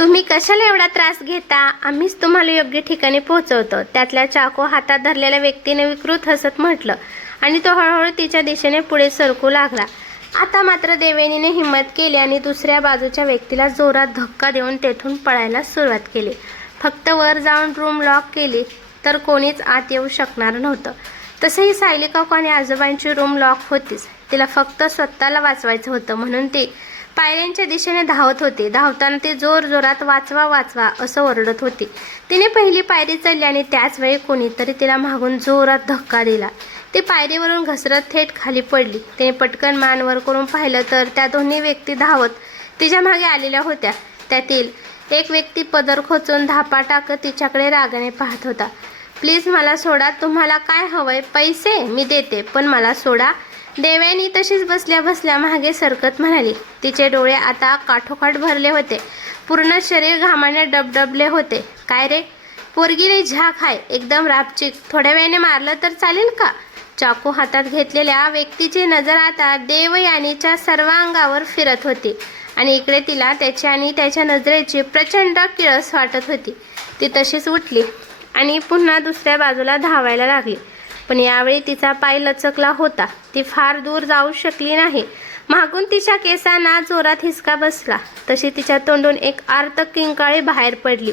तुम्ही कशाला एवढा त्रास घेता? आम्हीच तुम्हाला योग्य ठिकाणी पोहोचवतो, त्यातल्या चाकू हातात धरलेल्या व्यक्तीने विकृत हसत म्हटलं आणि तो हळूहळू तिच्या दिशेने पुढे सरकू लागला. आता मात्र देवयानीने हिंमत केली आणि दुसऱ्या बाजूच्या व्यक्तीला जोरात धक्का देऊन तेथून पळायला सुरुवात केली. फक्त वर जाऊन रूम लॉक केली तर कोणीच आत येऊ शकणार नव्हतं. तसंही सायली काकू आणि आजोबांची रूम लॉक होतीच. तिला फक्त स्वतःला वाचवायचं होतं म्हणून ती पायऱ्यांच्या दिशेने धावत होती. धावताना ती जोर जोरात वाचवा वाचवा असं ओरडत होती. तिने पहिली पायरी चढली आणि त्याच वेळी कोणीतरी तिला मागून जोरात धक्का दिला. ती पायरीवरून घसरत थेट खाली पडली. तिने पटकन मान वर करून पाहिलं तर त्या दोन्ही व्यक्ती धावत तिच्या मागे आलेल्या होत्या. त्यातील एक व्यक्ती पदर खोचून धापा टाकत तिच्याकडे रागाने पाहत होता. प्लीज मला सोडा, तुम्हाला काय हवंय? पैसे मी देते, पण मला सोडा. देवयानी तशीच बसल्या बसल्या मागे सरकत म्हणाली. तिचे डोळे आता काठोकाठ भरले होते. पूर्ण शरीर घामाने डबडबले होते. काय रे पोरगीले झाक आहे, एकदम रापचिक. थोड्या वेळाने मारलं तर चालेल का? चाकू हातात घेतलेल्या व्यक्तीची नजर आता देवयानीच्या सर्वांगावर फिरत होती आणि इकडे तिला त्याची आणि त्याच्या नजरेची प्रचंड किळस वाटत होती. ती तशीच उठली आणि पुन्हा दुसऱ्या बाजूला धावायला लागली. पण यावेळी तिचा पाय लचकला होता. ती फार दूर जाऊ शकली नाही. मागून तिच्या केसांना जोरात हिसका बसला. तशी तिच्या तोंडून एक आर्त किंकाळी बाहेर पडली.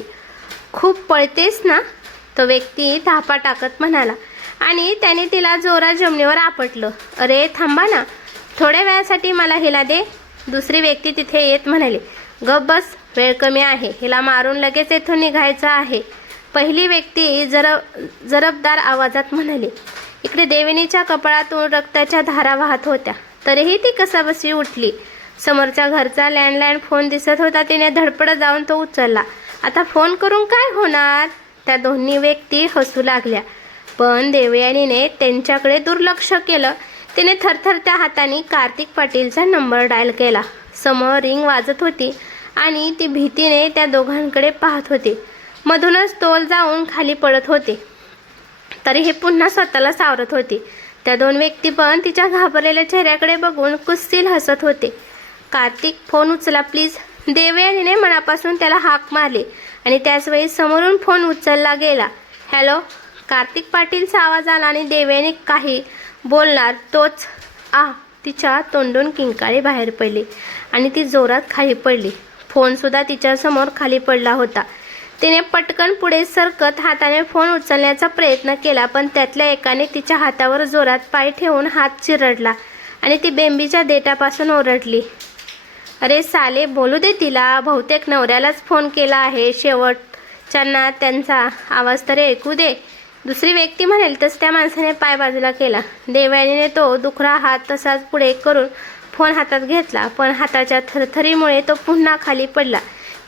खूप पळतेस ना? तो व्यक्ती धापा टाकत म्हणाला आणि त्याने तिला जोरात जमिनीवर आपटलं. अरे थांबा ना, थोड्या वेळासाठी मला हिला दे. दुसरी व्यक्ती तिथे येत म्हणाली. गप बस, वेळ कमी आहे, हिला मारून लगेच येथून निघायचं आहे. पहिली व्यक्ती जरबदार आवाजात म्हणाली. इकडे देवयानीच्या कपाळातून रक्ताच्या धारा वाहत होत्या. तरीही ती कसाबशी उठली. समोरच्या घरचा लँडलाईन फोन दिसत होता. तिने धडपडत जाऊन तो उचलला. आता फोन करून काय होणार? त्या दोन्ही व्यक्ती हसू लागल्या. पण देवयानीने त्यांच्याकडे दुर्लक्ष केलं. तिने थरथरत्या हाताने कार्तिक पाटीलचा नंबर डायल केला. समोर रिंग वाजत होती आणि ती भीतीने त्या दोघांकडे पाहत होती. मधूनच तोल जाऊन खाली पडत होते. तरीही पुन्हा स्वतःला सावरत होती. त्या दोन व्यक्ती पण तिच्या घाबरलेल्या चेहऱ्याकडे बघून कुस्सील हसत होते. कार्तिक, फोन उचला प्लीज. देवयानीने मनापासून त्याला हाक मारली आणि त्याच वेळी समोरून फोन उचलला गेला. हॅलो. कार्तिक पाटीलचा आवाज आला आणि देवयानी काही बोलणार तोच तिच्या तोंडून किंकाळी बाहेर पडली आणि ती जोरात खाली पडली. फोनसुद्धा तिच्यासमोर खाली पडला होता. तिने पटकन पुढे सरकत हाताने फोन उचलण्याचा प्रयत्न केला, पण त्यातल्या एकाने तिच्या हातावर जोरात पाय ठेवून हात चिरडला आणि ती बेंबीच्या देठापासून ओरडली. अरे साले, बोलू दे तिला. बहुतेक नवऱ्यालाच फोन केला आहे. शेवटच्यांना त्यांचा आवाज तरी ऐकू दे. दुसरी व्यक्ती म्हणेल तस त्या माणसाने पाय बाजूला केला. देवयानीने तो दुखरा हात तसाच पुढे करून फोन हातात घेतला, पण हाताच्या थरथरीमुळे तो पुन्हा खाली पडला.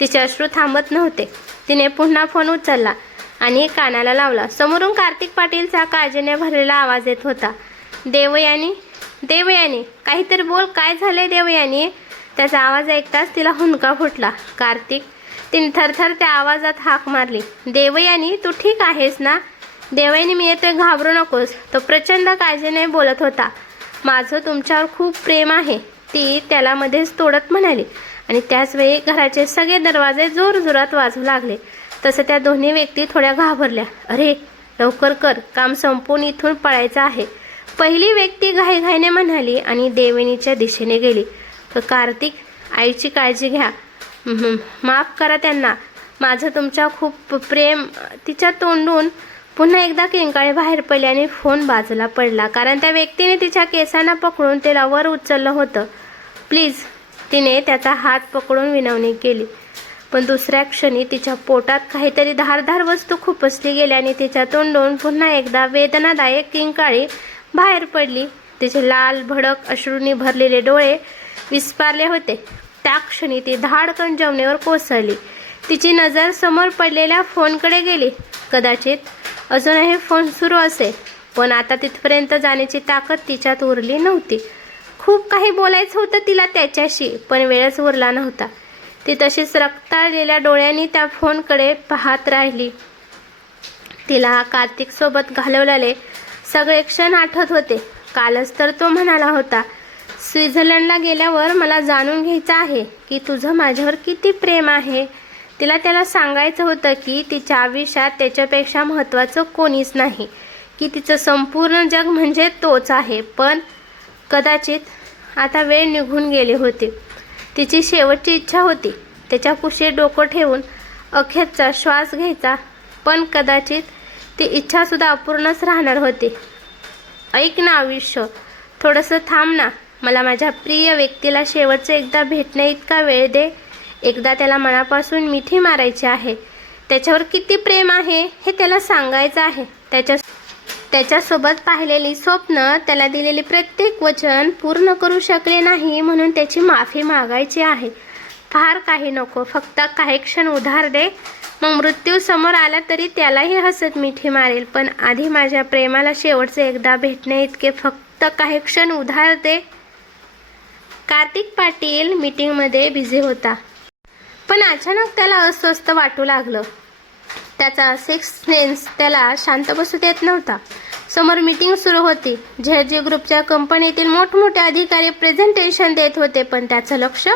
तिचे अश्रू थांबत नव्हते. तिने पुन्हा फोन उचलला आणि कानाला लावला. समोरून कार्तिक पाटीलचा काळजीने भरलेला आवाज येत होता. देवयानी, देवयानी, काहीतरी बोल. काय झालंय देवयानी? त्याचा आवाज ऐकताच तिला हुंदका फुटला. कार्तिक. तिने थरथर त्या आवाजात हाक मारली. देवयानी, तू ठीक आहेस ना? देवयानी, मी येतोय, घाबरू नकोस. तो प्रचंड काळजीने बोलत होता. माझं तुमच्यावर खूप प्रेम आहे, ती त्याला मध्येच तोडत म्हणाली आणि त्याच वेळी घराचे सगळे दरवाजे जोरजोरात वाजू लागले. तसं त्या दोन्ही व्यक्ती थोड्या घाबरल्या. अरे लवकर कर, काम संपवून इथून पळायचं आहे, पहिली व्यक्ती घाईघाईने म्हणाली आणि देवयानीच्या दिशेने गेली. कार्तिक, आईची काळजी घ्या. माफ करा त्यांना, माझं तुमच्या खूप प्रेम. तिच्या तोंडून पुन्हा एकदा किंकाळी बाहेर पडली आणि फोन बाजूला पडला, कारण त्या व्यक्तीने तिच्या केसांना पकडून तिला वर उचललं होतं. प्लीज. तिने त्याचा हात पकडून विनवणी केली, पण दुसऱ्या क्षणी तिच्या पोटात काहीतरी धारदार वस्तू खुपसली गेली आणि तिच्या तोंडून पुन्हा एकदा वेदनादायक किंकाळी बाहेर पडली. तिचे लाल भडक अश्रूंनी भरलेले डोळे विस्पारले होते. त्या क्षणी ती धाडकन जमिनीवर कोसळली. तिची नजर समोर पडलेल्या फोनकडे गेली. कदाचित अजूनही फोन सुरू असेल, पण आता तिथपर्यंत जाण्याची ताकद तिच्यात उरली नव्हती. खूप काही बोलायचं होतं तिला त्याच्याशी, पण वेळच उरला नव्हता. ती तशीच रक्ताळलेल्या डोळ्यांनी त्या फोनकडे पाहत राहिली. तिला कार्तिकसोबत घालवलेले सगळे क्षण आठवत होते. कालच तर तो म्हणाला होता, स्वित्झर्लंडला गेल्यावर मला जाणून घ्यायचं आहे की तुझं माझ्यावर किती प्रेम आहे. तिला त्याला सांगायचं होतं की तिच्या आयुष्यात त्याच्यापेक्षा महत्त्वाचं कोणीच नाही, की तिचं संपूर्ण जग म्हणजे तोच आहे. पण कदाचित आता वेळ निघून गेली होती. तिची शेवटची इच्छा होती त्याच्या कुशीत डोकं ठेवून अखेरचा श्वास घ्यायचा, पण कदाचित ती इच्छासुद्धा अपूर्णच राहणार होती. ऐक ना आयुष्य, थोडंसं थांब ना. मला माझ्या प्रिय व्यक्तीला शेवटचं एकदा भेटण्या इतका वेळ दे. एकदा त्याला मनापासून मिठी मारायची आहे. त्याच्यावर किती प्रेम आहे हे त्याला सांगायचं आहे. त्याच्यासोबत पाहिलेली स्वप्न, त्याला दिलेली प्रत्येक वचन पूर्ण करू शकले नाही म्हणून त्याची माफी मागायची आहे. फार काही नको, फक्त काही क्षण उधार दे. मग मृत्यू समोर आला तरी त्यालाही हसत मिठी मारेल, पण आधी माझ्या प्रेमाला शेवटचे एकदा भेटणे इतके फक्त काही क्षण उधार दे. कार्तिक पाटील मीटिंगमध्ये बिझी होता, पण अचानक त्याला अस्वस्थ वाटू लागलं. त्याचा सिक्स सेन्स त्याला शांत बसू देत नव्हता. समोर मीटिंग सुरू होती. झेडजी ग्रुपच्या कंपनीतील मोठमोठे अधिकारी प्रेझेंटेशन देत होते, पण त्याचं लक्ष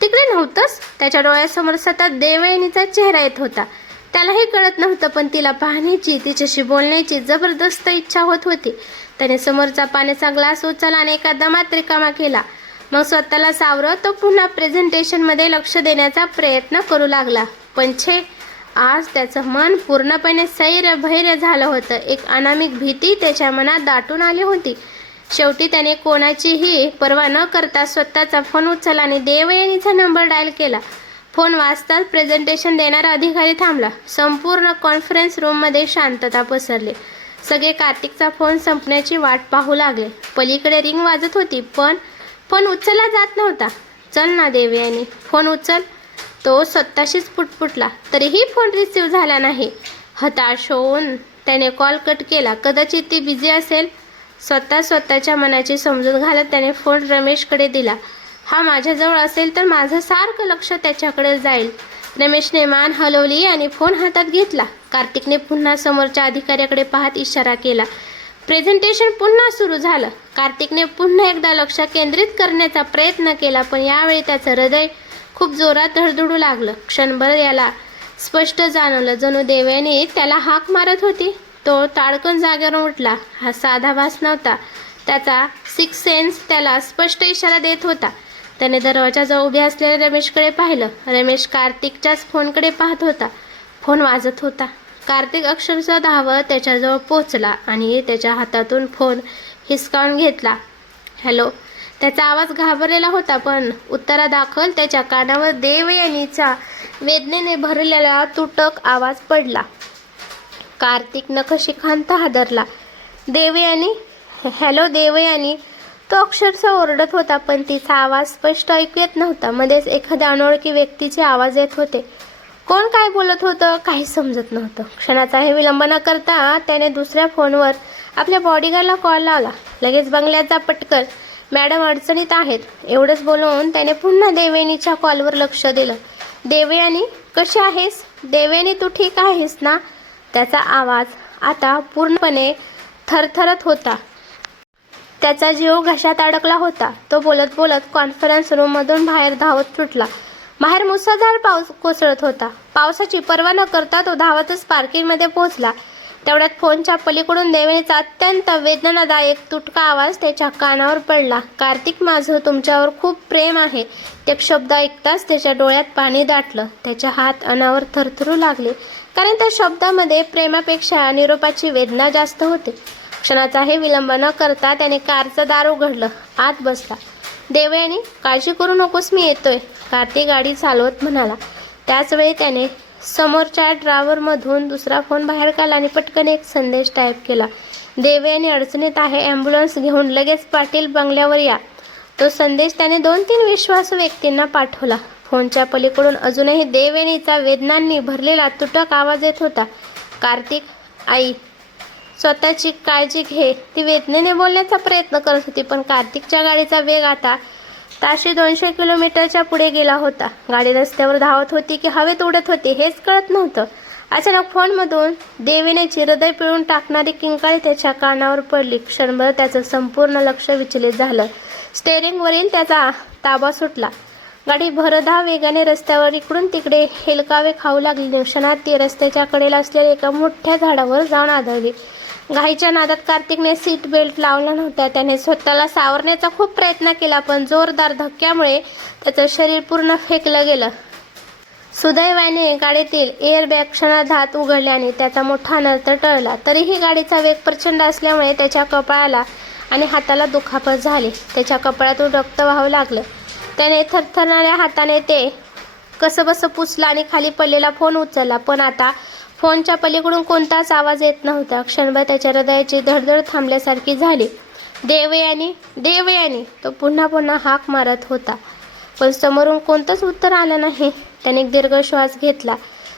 तिकडे नव्हतंच. त्याच्या डोळ्यासमोर सतत देवयानीचा चेहरा येत होता. त्यालाही कळत नव्हतं, पण तिला पाहण्याची, तिच्याशी बोलण्याची जबरदस्त इच्छा होत होती. त्याने समोरचा पाण्याचा ग्लास उचलला आणि एका दमात रिकामा केला. मग स्वतःला सावरत तो पुन्हा प्रेझेंटेशनमध्ये लक्ष देण्याचा प्रयत्न करू लागला. पण छे, आज त्याचं मन पूर्णपणे सैरभैर्य झालं होतं. एक अनामिक भीती त्याच्या मनात दाटून आली होती. शेवटी त्याने कोणाचीही पर्वा न करता स्वतःचा फोन उचलला आणि देवयानीचा नंबर डायल केला. फोन वाजताच प्रेझेंटेशन देणारा अधिकारी थांबला. संपूर्ण कॉन्फरन्स रूममध्ये शांतता पसरली. सगळे कार्तिकचा फोन संपण्याची वाट पाहू लागले. पलीकडे रिंग वाजत होती, पण फोन उचलला जात नव्हता. चल ना देवयानी, फोन उचल, तो स्वतःशीच पुटपुटला. तरीही फोन रिसीव्ह झाला नाही. हताश होऊन त्याने कॉल कट केला. कदाचित ती बिझी असेल. स्वतःच्या मनाची समजूत घालत त्याने फोन रमेशकडे दिला. हा माझ्याजवळ असेल तर माझं सारखं लक्ष त्याच्याकडे जाईल. रमेशने मान हलवली आणि फोन हातात घेतला. कार्तिकने पुन्हा समोरच्या अधिकाऱ्याकडे पाहत इशारा केला. प्रेझेंटेशन पुन्हा सुरू झालं. कार्तिकने पुन्हा एकदा लक्ष केंद्रित करण्याचा प्रयत्न केला, पण यावेळी त्याचं हृदय खूप जोरात धडधडू लागलं. क्षणभर याला स्पष्ट जाणवलं, जणू देवयानी त्याला हाक मारत होती. तो ताडकन जागेवरून उठला. हा साधा भास नव्हता. त्याचा सिक्स सेन्स त्याला स्पष्ट इशारा देत होता. त्याने दरवाजाजवळ उभे असलेल्या रमेशकडे पाहिलं. रमेश कार्तिकच्याच फोनकडे पाहत होता. फोन वाजत होता. कार्तिक अक्षरशः धावत त्याच्याजवळ पोचला आणि त्याच्या हातातून फोन हिसकावून घेतला. हॅलो. त्याचा आवाज घाबरलेला होता, पण उत्तरादाखल त्याच्या कानावर देवयानीचा वेदनेने भरलेला तुटक आवाज पडला. कार्तिक नखशिखांत हादरला. देवयानी, हॅलो देवयानी. तो अक्षरशः ओरडत होता, पण तिचा आवाज स्पष्ट ऐकू येत नव्हता. मध्येच एखाद्या अनोळखी व्यक्तीचे आवाज येत होते. कोण काय बोलत होतं काही समजत नव्हतं. क्षणाचाही विलंब न करता त्याने दुसऱ्या फोनवर आपल्या बॉडीगार्डला कॉल लावला. लगेच बंगल्याचा पटकन, मॅडम अडचणीत आहेत. एवढंच बोलून त्याने पुन्हा देवयानीच्या कॉलवर लक्ष दिलं. देवयानी, कशी आहेस? देवयानी, तू ठीक आहेस ना? त्याचा आवाज आता पूर्णपणे थरथरत होता. त्याचा जीव घशात अडकला होता. तो बोलत बोलत कॉन्फरन्स रूममधून बाहेर धावत सुटला. बाहेर मुसळधार पाऊस कोसळत होता. पावसाची पर्वा न करता तो धावतच पार्किंगमध्ये पोहोचला. तेवढ्यात फोनच्या पलीकडून देवयानीचा अत्यंत वेदनादायक तुटका आवाज त्याच्या कानावर पडला. कार्तिक, माझं तुमच्यावर खूप प्रेम आहे. ते शब्द ऐकताच त्याच्या डोळ्यात पाणी दाटलं. त्याचे हात अनावर थरथरू लागले, कारण त्या शब्दामध्ये प्रेमापेक्षा निरोपाची वेदना जास्त होती. क्षणाचाही विलंब न करता त्याने कारचं दार उघडलं. आत बसला. देवयानी, काळजी करू नकोस, मी येतोय, कार्तिक गाडी चालवत म्हणाला. त्याचवेळी त्याने समोरच्या ड्रायव्हरमधून दुसरा फोन बाहेर काढला आणि पटकन एक संदेश टाईप केला. देवयानी अडचणीत आहे, ॲम्ब्युलन्स घेऊन लगेच पाटील बंगल्यावर या. तो संदेश त्याने 2-3 विश्वासू व्यक्तींना पाठवला. फोनच्या पलीकडून अजूनही देवयानीचा वेदनांनी भरलेला तुटक आवाज येत होता. कार्तिक, आई, स्वतःची काळजी घे. ती वेदनेने बोलण्याचा प्रयत्न करत होती, पण कार्तिकच्या गाडीचा वेग आता ताशी 200 किलोमीटरच्या पुढे गेला होता. गाडी रस्त्यावर धावत होती की हवेत उडत होती हेच कळत नव्हतं. अचानक फोनमधून देवयानीची हृदय पिळून टाकणारी किंकाळी त्याच्या कानावर पडली. क्षणभर त्याचं संपूर्ण लक्ष विचलित झालं. स्टेअरिंगवरील त्याचा ताबा सुटला. गाडी भरधाव वेगाने रस्त्यावर इकडून तिकडे हेलकावे खाऊ लागली. क्षणात ती रस्त्याच्या कडेला असलेल्या एका मोठ्या झाडावर जाऊन आदळली. घाईच्या नादात कार्तिकने सीट बेल्ट लावला नव्हता. त्याने स्वतःला सावरण्याचा खूप प्रयत्न केला, पण जोरदार धक्क्यामुळे त्याचं शरीर पूर्ण फेकलं गेलं. सुदैवाने गाडीतील एअरबॅग क्षणार्धात उघडल्याने त्याचा मोठा अनर्थ टळला. तरीही गाडीचा वेग प्रचंड असल्यामुळे त्याच्या कपाळाला आणि हाताला दुखापत झाली. त्याच्या कपाळातून रक्त वाहू लागलं. त्याने थरथरणाऱ्या हाताने ते कसंबसं पुसलं आणि खाली पडलेला फोन उचलला, पण आता फोनच्या पलीकडून कोणताच आवाज येत नव्हता. क्षणभर त्याच्या हृदयाची धडधड थांबल्यासारखी झाली. देवयानी, देवयानी, तो पुन्हा पुन्हा हाक मारत होता, पण समोरून कोणतंच उत्तर आलं नाही. त्याने एक दीर्घ श्वास घेतला,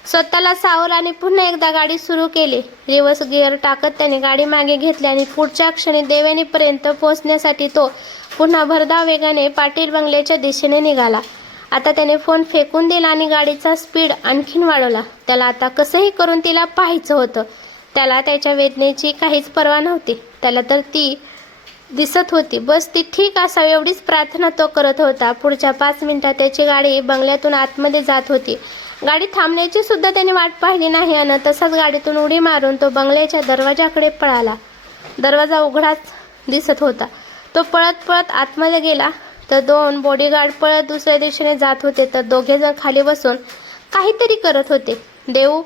स्वतःला सावरलं आणि पुन्हा एकदा गाडी सुरू केली. रिव्हर्स गिअर टाकत त्याने गाडी मागे घेतली आणि पुढच्या क्षणी देवयानीपर्यंत पोहोचण्यासाठी तो पुन्हा भरधाव वेगाने पाटील बंगल्याच्या दिशेने निघाला. आता त्याने फोन फेकून दिला आणि गाडीचा स्पीड आणखीन वाढवला. त्याला आता कसंही करून तिला पाहायचं होतं. त्याला त्याच्या वेदनेची काहीच पर्वा नव्हती. त्याला तर ती दिसत होती, बस ती ठीक असावी एवढीच प्रार्थना तो करत होता. पुढच्या 5 मिनिटात त्याची गाडी बंगल्यातून आतमध्ये जात होती. गाडी थांबण्याची सुद्धा त्याने वाट पाहिली नाही आणि तसाच गाडीतून उडी मारून तो बंगल्याच्या दरवाजाकडे पळाला. दरवाजा उघडाच दिसत होता. तो पळत पळत आतमध्ये गेला तर 2 बॉडीगार्ड पळत दुसऱ्या दिशेने जात होते, तर दोघेजण खाली बसून काहीतरी करत होते. देऊ,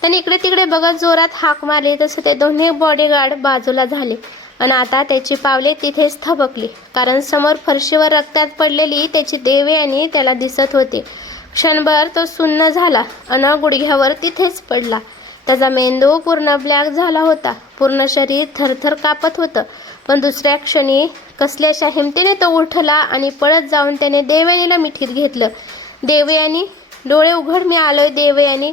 त्याने इकडे तिकडे बघत जोरात हाक मारली. तसे ते दोन्ही बॉडीगार्ड बाजूला झाले आणि आता त्याची पावले तिथेच थबकली, कारण समोर फरशीवर रक्तात पडलेली त्याची देवयानी त्याला दिसत होती. क्षणभर तो सुन्न झाला आणि गुडघ्यावर तिथेच पडला. त्याचा मेंदू पूर्ण ब्लॅक झाला होता. पूर्ण शरीर थरथर कापत होतं, पण दुसऱ्या क्षणी कसल्याशा हिमतीने तो उठला आणि पळत जाऊन त्याने देवयानीला मिठीत घेतलं. देवयानी, डोळे उघड, मी आलोय देवयानी.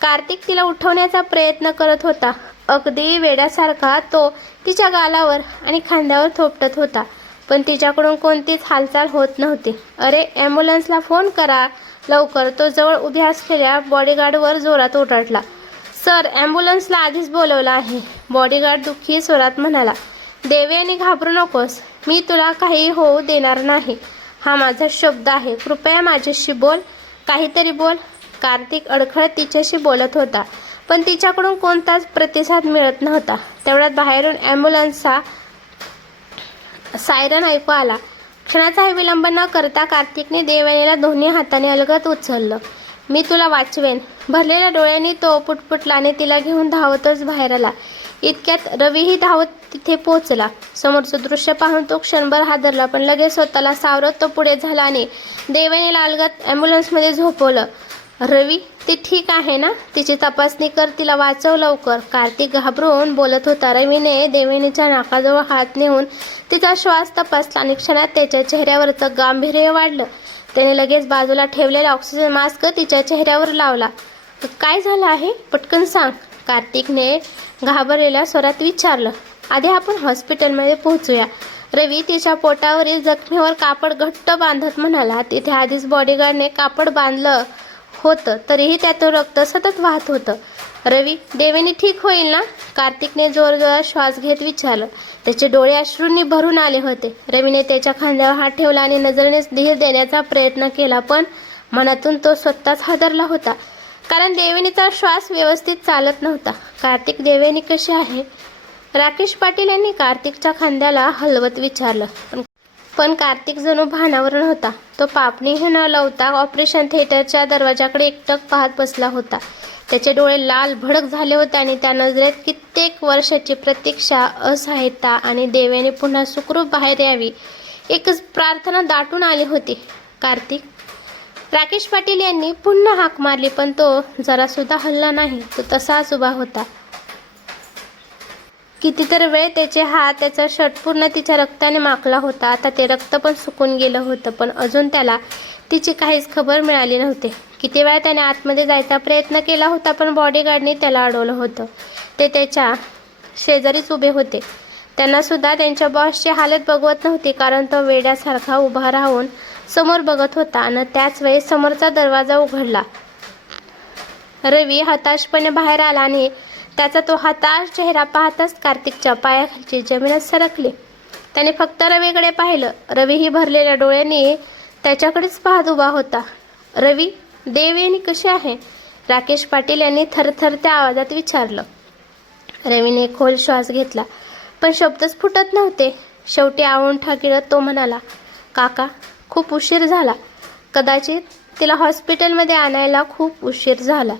कार्तिक तिला उठवण्याचा प्रयत्न करत होता. अगदी वेड्यासारखा तो तिच्या गालावर आणि खांद्यावर थोपटत होता, पण तिच्याकडून कोणतीच हालचाल होत नव्हती. अरे, ॲम्ब्युलन्सला फोन करा लवकर, तो जवळ उभ्या असलेल्या बॉडीगार्डवर जोरात ओरडला. सर, ॲम्ब्युलन्सला आधीच बोलवलं आहे, बॉडीगार्ड दुःखी स्वरात म्हणाला. देवयानी, घाबरू नकोस, मी तुला काही होऊ देणार नाही, हा माझा शब्द आहे. कृपया माझ्याशी बोल, काहीतरी बोल. कार्तिक अडखळत तिच्याशी बोलत होता, पण तिच्याकडून कोणताच प्रतिसाद मिळत नव्हता. तेवढ्यात बाहेरून ॲम्ब्युलन्सचा सायरन ऐकू आला. क्षणाचाही विलंब न करता कार्तिकने देवयानीला दोन्ही हाताने अलगद उचललं. मी तुला वाचवेन. भरलेल्या डोळ्यांनी तो पुटपुटला आणि तिला घेऊन धावतच बाहेर आला. इतक्यात रवीही धावत तिथे पोहोचला. समोरचं दृश्य पाहून तो क्षणभर हादरला, पण लगेच स्वतःला सावरत तो पुढे झाला आणि देवयानीला अलगद ॲम्ब्युलन्समध्ये झोपवलं. रवी, ती ठीक आहे ना? तिची तपासणी कर, तिला वाचव लवकर, कार्तिक घाबरून बोलत होता. रवीने देवयानीच्या नाकाजवळ हात नेऊन तिचा श्वास तपासला आणि क्षणात त्याच्या चेहऱ्यावरचं गांभीर्य वाढलं. त्याने लगेच बाजूला ठेवलेला ऑक्सिजन मास्क तिच्या चेहऱ्यावर लावला. काय झालं आहे? पटकन सांग, कार्तिकने घाबरलेल्या स्वरात विचारलं. आधी आपण हॉस्पिटलमध्ये पोहोचूया, रवी तिच्या पोटावरील जखमेवर कापड घट्ट बांधत म्हणाला. तिथे आधीच बॉडीगार्डने कापड बांधलं होतं, तरीही त्यातून रक्त सतत वाहत होतं. रवी, देवयानी ठीक होईल ना? कार्तिकने जोरजोरात श्वास घेत विचारलं. त्याचे डोळे अश्रूंनी भरून आले होते. रवीने त्याच्या खांद्यावर हात ठेवला आणि नजरेने धीर देण्याचा प्रयत्न केला, पण मनातून तो स्वतःच हादरला होता, कारण देवयानीचा श्वास व्यवस्थित चालत नव्हता. कार्तिक, देवयानी कशी आहे? राकेश पाटील यांनी कार्तिकच्या खांद्याला हलवत विचारलं, पण कार्तिक जणू भानावर नव्हता. तो पापणीही न लावता ऑपरेशन थिएटरच्या दरवाजाकडे एकटक पाहत बसला होता. त्याचे डोळे लाल भडक झाले होते आणि त्या नजरेत कित्येक वर्षाची प्रतीक्षा, असहायता आणि देवयानी पुन्हा सुखरूप बाहेर यावी एकच प्रार्थना दाटून आली होती. कार्तिक, राकेश पाटील यांनी पुन्हा हाक मारली, पण तो जरासुद्धा हलला नाही. तो तसाच उभा होता. कितीतरी वेळ त्याचे हात, त्याचा शर्ट पूर्ण तिच्या रक्ताने माखला होता. आता ते रक्त पण सुकून गेलं होतं, पण अजून त्याला तिची काहीच खबर मिळाली नव्हती. किती वेळा त्याने आतमध्ये जायचा प्रयत्न केला होता, पण बॉडीगार्डने त्याला अडवलं होतं. ते त्याच्या शेजारीच उभे होते. त्यांना सुद्धा त्यांच्या बॉसची हालत बघवत नव्हती, कारण तो वेड्यासारखा उभा राहून समोर बघत होता. आणि त्याच वेळी समोरचा दरवाजा उघडला. रवी हताशपणे बाहेर आला आणि त्याचा तो हताश चेहरा पाहताच कार्तिकच्या पायाखालची जमीनच सरकली. त्याने फक्त रवीकडे पाहिलं. रवीही भरलेल्या डोळ्यांनी त्याच्याकडेच पाहत उभा होता. रवी, देवयानी कशी आहे? राकेश पाटील यांनी थरथरत्या आवाजात विचारलं. रवीने खोल श्वास घेतला, पण शब्दच फुटत नव्हते. शेवटी आऊंठा गिळत तो म्हणाला, काका, खूप उशीर झाला. कदाचित तिला हॉस्पिटलमध्ये आणायला खूप उशीर झाला.